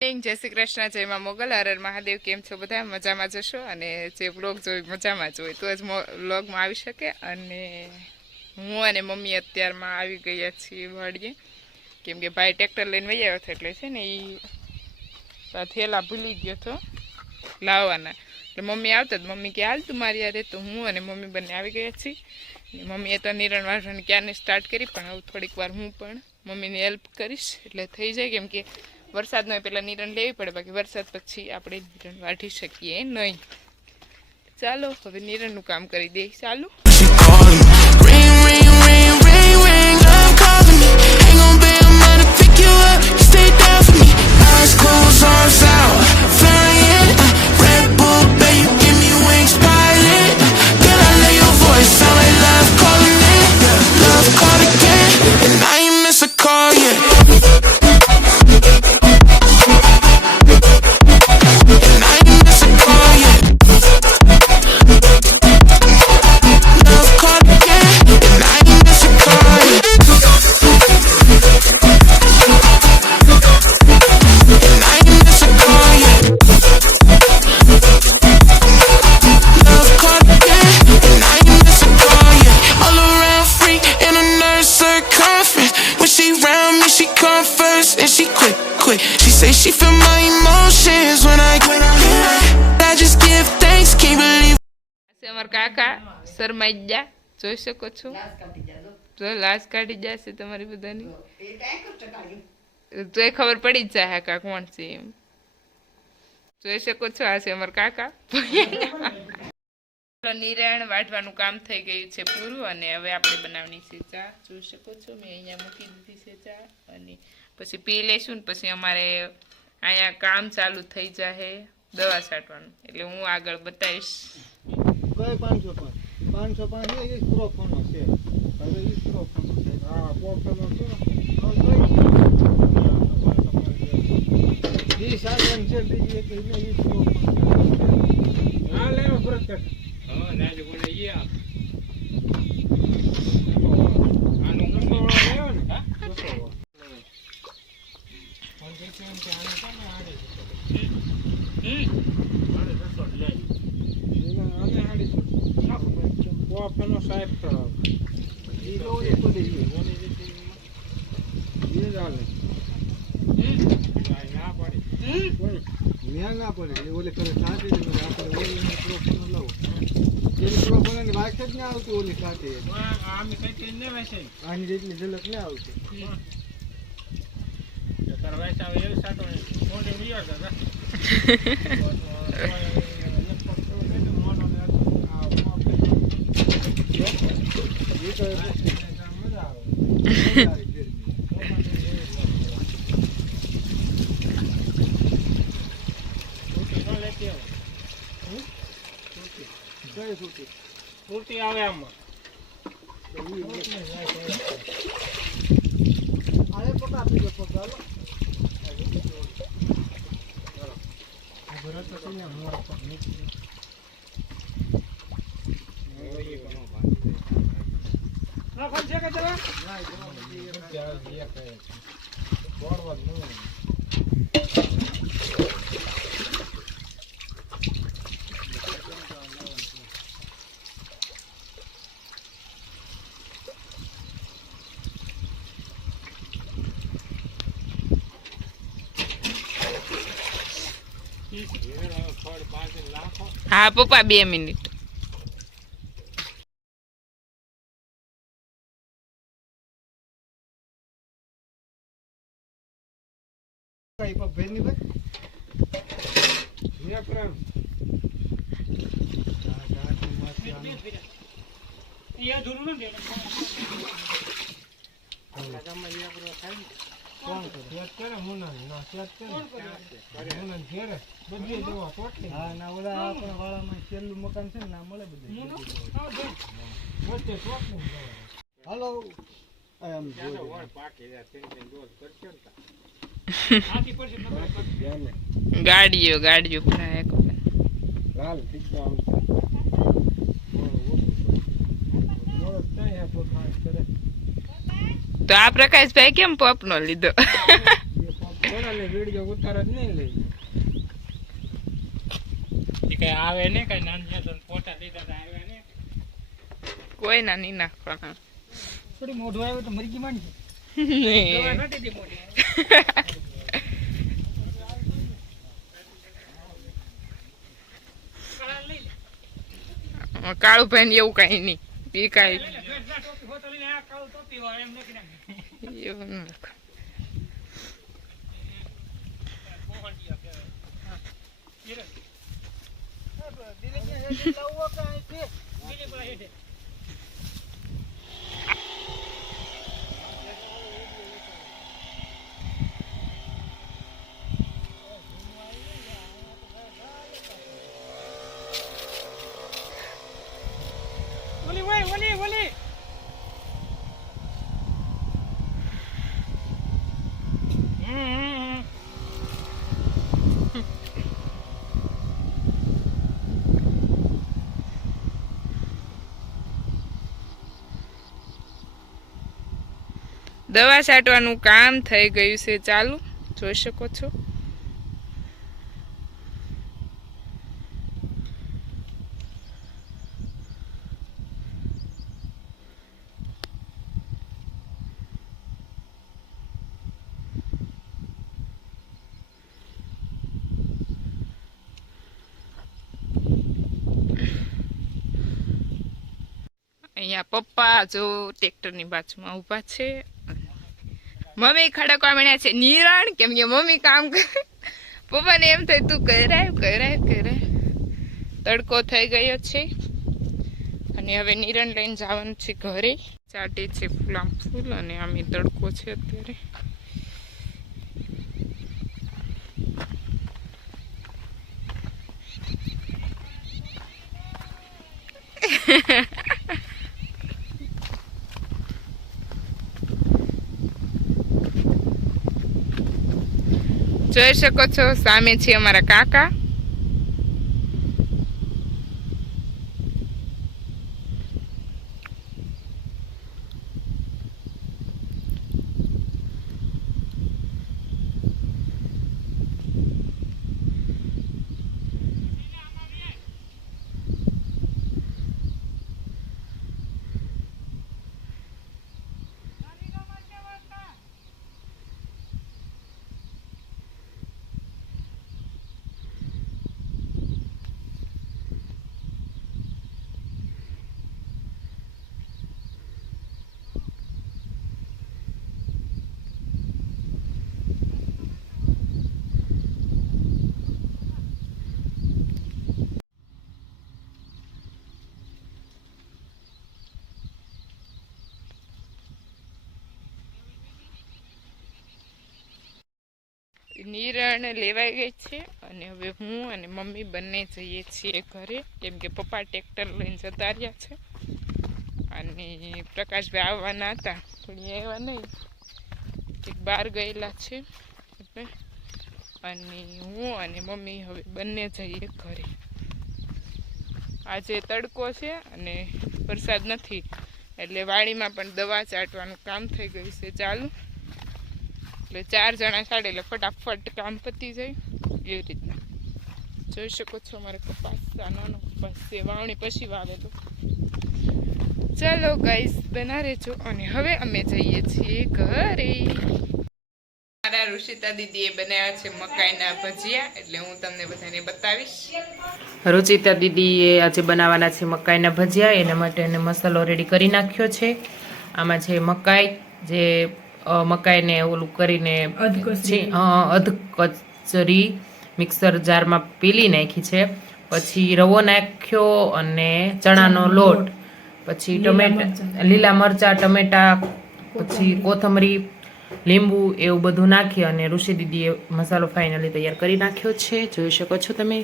જય શ્રી કૃષ્ણ, જય માં મોગલ, હર મહાદેવ. કેમ છો બધા? મજામાં જશો. અને જે બ્લોગ જોઈ મજામાં જ હોય તો જ બ્લોગમાં આવી શકે. અને હું અને મમ્મી અત્યારમાં આવી ગયા છીએ વાડીએ, કેમ કે ભાઈ ટ્રેક્ટર લઈને વહી આવ્યો હતો એટલે છે ને એ થેલા ભૂલી ગયો હતો લાવવાના. એટલે મમ્મી આવતા જ મમ્મી કે હાલ તું મારી યારે, તો હું અને મમ્મી બંને આવી ગયા છીએ. મમ્મીએ તો નિરણ વાઢવાની ક્યારની સ્ટાર્ટ કરી, પણ હવે થોડીક વાર હું પણ મમ્મીની હેલ્પ કરીશ એટલે થઈ જાય, કેમ કે વરસાદ નો પેલા નિરણ લેવી પડે, બાકી વરસાદ પછી આપણે નિરણ વાઢી શકીએ નહીં. ચાલો હવે નિરણનું કામ કરી દઈએ. ચાલો She say she feel my emotions when I just give thanks, can't believe. અમાર કાકા શરમાઈ ગયા, જોઈ શકો છો. જો લાશ કાઢી જશે તમારી બધાની, તો એ ખબર પડી જ જાય કાકા કોણ છે એમ. જોઈ શકો છો, આ છે અમાર કાકા. નિરણ વાઢવાનું કામ થઈ ગયું છે પૂરું, અને હવે આપણે બનાવવાની છે ચા. જોઈ શકો છો મેં અહીંયા મૂકી દીધી છે ચા, અને પછી પી લઈશું ને પછી અમારે અહીંયા કામ ચાલુ થઈ જાય દવા છાંટવાનું, એટલે હું આગળ બતાવીશ. 505 એક પ્રોફોનો છે. હવે ઈ પ્રોફોનો છે. હા પ્રોફોનો છે. ઈ સાધન છે બીજી એક ઈ પ્રોફોનો. હા લેવો પ્રત્યક. હા નાજ કોને ઈ આ. આનું કંટ્રોલ લેવો ને. હા પ્રોફોનો સાહેબ તો ઈ રોજ પડી ગયો ઈ ચાલે. ના પડે ના પડે ઓલે કરે સાચી જ આપણે ઓલી પ્રોફોનો લાવો. જે પ્રોફોનો ની વાત જ ના આવતી ઓલી સાથે. આમ કઈ ને વેસે આની જેટલી ઝલક ના આવતી. કરવાય ચાવ એવું સાટો મોઢે વિયો દાદા. પૂરતી આવે આમાં અરે પકા આપી દો પકા ભરત તો ને મોર પર નીચે ના ફળ છે કે ચલા ના જે કહે બોરવા નું હા પપ્પા 2 મિનિટ. કઈ પર ભેની બસ ને પ્રેમ યા ધૂનું ને ગામમાં યા પર થાય કોણ કરે કરે મુના ના સેટ કરે મુના ઘેરે બધી દેવા પોટલી. હા ના ઓલા આપણા વાળામાં છેલ્લું મકાન છે ને ના મળે બધું વચ્ચે પોટલી. હાલો આમ જો પાકી જા ટેન્શન દોસ કરશો ને આથી પછી ગાડીઓ ભરાય લાલ ઠીક આમ તો આ પ્રકાશભાઈ કેમ પપ નો લીધો? વિડીયો ઉતાર જ નહીં લઈ કઈ આવે ને કઈ નાની ફોટા લીધા આવે ને કોઈ ના નહીં નાખવાના. થોડી મોઢું આવ્યું તો મરઘી માંડી નહીં. નથી મોટી કાળું ભાઈ એવું કઈ નહીં. એ કઈ એવું ન રાખો. ઓલી દવા છાંટવાનું કામ થઈ ગયું છે ચાલુ, જોઈ શકો છો. અહીંયા પપ્પા જો ટ્રેક્ટરની બાજુમાં ઊભા છે. મમ્મી ખડકવા મળ્યા છે નિરાણ, કેમ કે મમ્મી કામ કરે. પપ્પાને એમ થાય તું કરાય. તડકો થઈ ગયો છે અને હવે નિરણ લઈને જવાનું છે ઘરે. ચાટે છે ફૂલામ ફૂલ અને આમે તડકો છે અત્યારે. જોઈ શકો છો સામે છે અમારા કાકા. નિરણ લેવાઈ ગઈ છે અને હવે હું અને મમ્મી બંને જઈએ છીએ ઘરે, કેમ કે પપ્પા ટ્રેક્ટર લઈને જતા રહ્યા છે અને પ્રકાશભાઈ આવવાના હતા પણ એ આવ્યા નહીં, એક બહાર ગયેલા છે એટલે. અને હું અને મમ્મી હવે બંને જઈએ ઘરે. આજે તડકો છે અને વરસાદ નથી એટલે વાડીમાં પણ દવા છાંટવાનું કામ થઈ ગયું છે ચાલુ. એટલે 4 જણા છાડે એટલે ફટાફટ કામ પતી જાય એવી રીતના. જોઈ શકો છો અમારે કપાસ, નાનો કપાસ છે, વાવણી પછી વાવેલો. ચાલો ગાઈસ બના રહેજો અને હવે અમે જઈએ છીએ ઘરે. મારા રુચિતા દીદીએ બનાવ્યા છે મકાઈના ભજીયા, એટલે હું તમને બધાને બતાવીશ. રુચિતા દીદીએ આજે બનાવવાના છે મકાઈના ભજીયા, એના માટે એને મસાલો રેડી કરી નાખ્યો છે. આમાં છે મકાઈ, જે મકાઈને ઓલું કરીને અધકચરી મિક્સર જારમાં પીલી નાખી છે. પછી રવો નાખ્યો અને ચણાનો લોટ, પછી ટમેટા, લીલા મરચા, ટમેટા, પછી કોથમરી, લીંબુ એવું બધું નાખી અને ઋષિ દીદીએ મસાલો ફાઇનલી તૈયાર કરી નાખ્યો છે. જોઈ શકો છો તમે.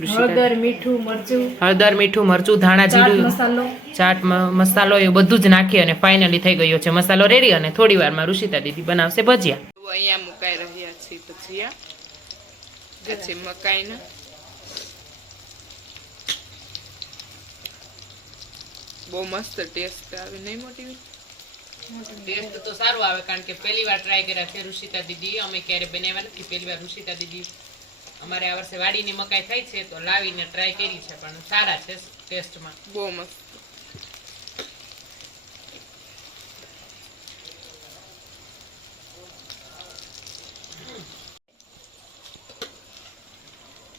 હળદર, મીઠું, મરચું, ધાણા જીરું, ચાટ મસાલો એ બધું જ નાખી અને ફાઇનલી થઈ ગયો છે મસાલો રેડી. અને થોડી વારમાં ઋષિતા દીદી બનાવશે ભજીયા. અહીંયા મુકાઈ રહ્યા છે ભજીયા, આ છે મકાઈના. બહુ મસ્ત ટેસ્ટ આવે નહીં મોટી. ટેસ્ટ તો સારું આવે કારણ કે પહેલી વાર ટ્રાય કર્યા છે ઋષિતા દીદી. અમે ક્યારે બનાવ્યા નથી, પહેલી વાર ઋષિતા દીદી અમારે આ વર્ષે વાડીની મકાઈ થાય છે તો લાવીને ટ્રાય કરી છે, પણ સારા છે ટેસ્ટમાં. બહુ મસ્ત.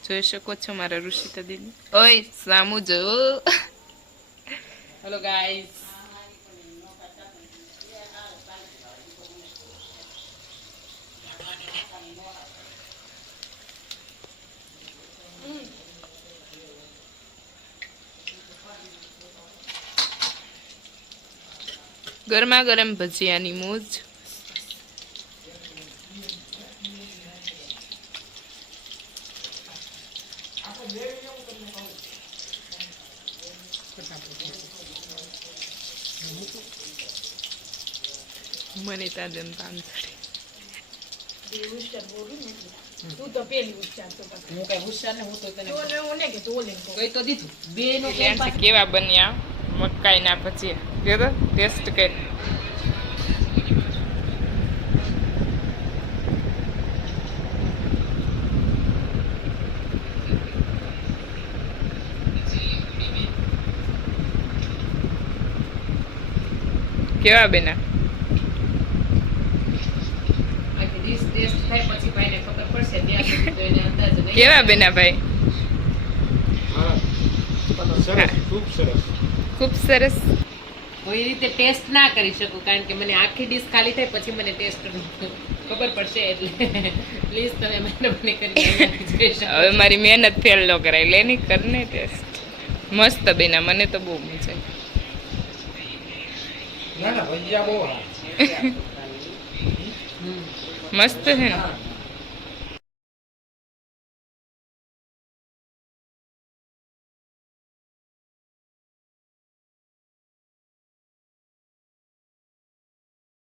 જોઈ શકો છો મારા ઋષિતા દીદી. ઓય સામુ જો. હેલો ગાઈઝ, ગરમા ગરમ ભજીયાની મોજ. મને તાજન તાંતડી. હું કઈ હોશિયાર ને, હું તો તને કઈ તો દીધું. બે નો કેવા બન્યા મકાઈના ભજીયા? જો તો ટેસ્ટ કરી. કેવા બેના? ટેસ્ટ થાય પછી ભાઈને ખબર પડશે, ત્યાં સુધી તો એને અંદાજ નહીં. કેવા બેના ભાઈ? સરસ, ખૂબ સરસ. ખૂબ સરસ. કોઈ રીતે ટેસ્ટ ના કરી શકું કારણ કે મને આખી ડીશ ખાલી થાય પછી મને ટેસ્ટ ખબર પડશે, એટલે પ્લીઝ તમે મહેરબાની કરીને જોઈ શકો. હવે મારી મહેનત ફેલ ન કરાય. લેની કરને ટેસ્ટ. મસ્ત બેના, મને તો બહુ મજા આવી. ના ના ભજીયા બહુ મસ્ત છે ને.